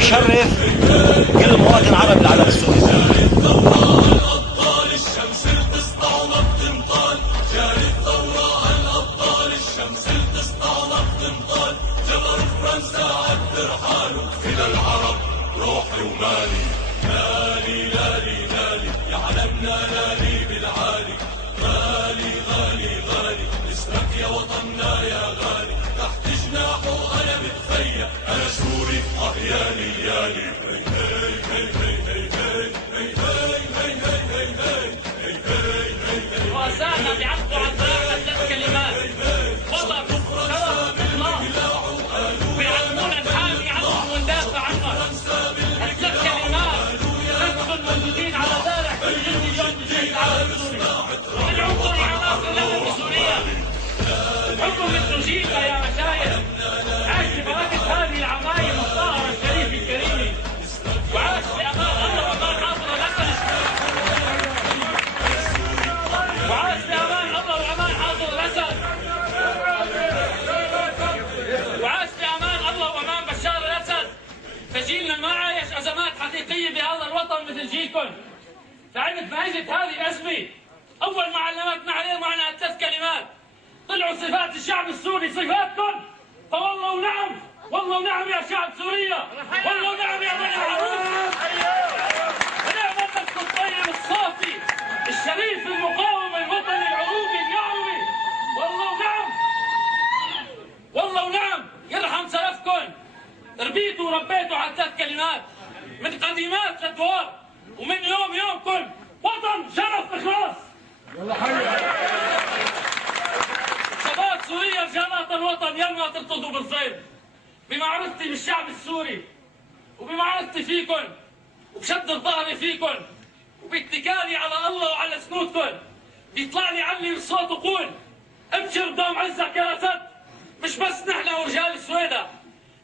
بيشرف كل مواطن عربي العالم السوري. إلى العرب روحي ومالي، لالي لالي لالي يا علمنا، لالي بالعالي، غالي غالي غالي اسمك يا وطننا يا غالي، تحت جناحه أنا متخيل، أنا سوري يالي يالي. رؤساءنا بيعبروا عن ثلاث كلمات: وطن، شرف، الله، ويعلمونا نحامي عنهم وندافع عنهم. الثلاث كلمات نحن موجودين على شارع كل جندي اليوم بجيش العربي السوري. ندعوكم لعناصر لنا بسوريا، حكم التوجيه يا مشايخ، عاش ببركة هذه العمايم الطاهرة الشريفة الكريمة، وعاش بأمان الله وأمان حاضر الأسد، وعاش بأمان الله وأمان حاضر الأسد، وعاش بأمان الله وأمان بشار الأسد. فجيلنا ما عايش أزمات حقيقية بهذا الوطن مثل جيلكم. فعندما اجت هذه الأزمة، أول ما علمتنا عليه معنى ثلاث كلمات: طلعوا صفات الشعب السوري صفاتكم، فوالله ونعم، والله نعم يا شعب سوريا، والله نعم يا بني العروس، ونعم منكم الطيب الصافي الشريف المقاوم الوطني العروبي اليعربي، والله نعم، والله نعم. يرحم سلفكم، ربيتوا وربيتوا على ثلاث كلمات من قديمات لدوار، ومن يومكم: وطن، شرف، اخلاص. شباب سوريا، رجالات الوطن، يا ما ترتضوا بالظيل، بمعرفتي بالشعب السوري وبمعرفتي فيكم وبشد الظهر فيكم وباتكالي على الله وعلى سنودكم، بيطلع لي عني بالصوت وقول: ابشر دوم عزك يا اسد. مش بس نحن ورجال السويدة،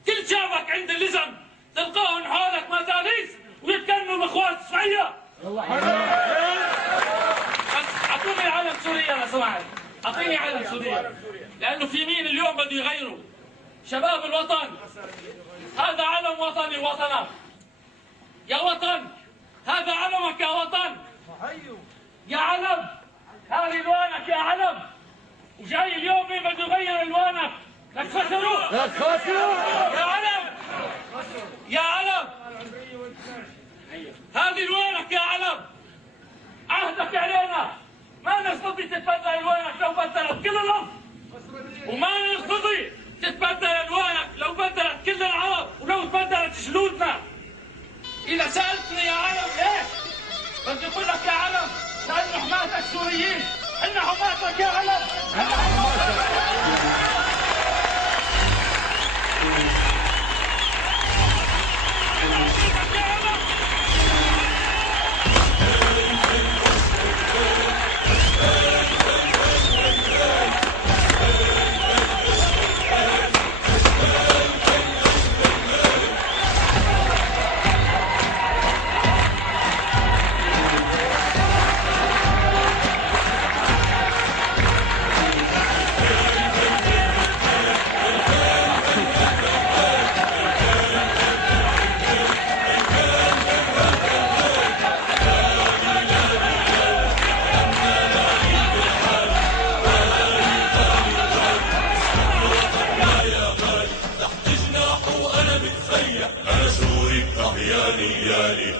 كل شعبك عند اللزم تلقاهم حولك مداريس ويتكنوا باخوات اسماعيليه. بس اعطوني علم سوريا لو سمحت، اعطيني علم سوريا، لانه في مين اليوم بده يغيروا. شباب الوطن، هذا علم وطني، وطنك يا وطن، هذا علمك يا وطن، يا علم، هذه الوانك يا علم. وجاي اليوم مين بده يغير الوانك؟ لك خسروا، لك خسروا يا علم، يا علم، هذه الوانك يا علم. عهدك علينا، ما نستطيع تتبدل الوانك لو بدلت كل الارض، وما نستطيع تتبدل الوانك لو بدلت كل العرب، ولو تبدلت جلودنا. اذا سالتني يا علم ليش، بدي اقول لك يا علم: لانه حماتك سوريين، احنا حماتك يا علم، احنا حماتك. أنا سوري يالي يالي.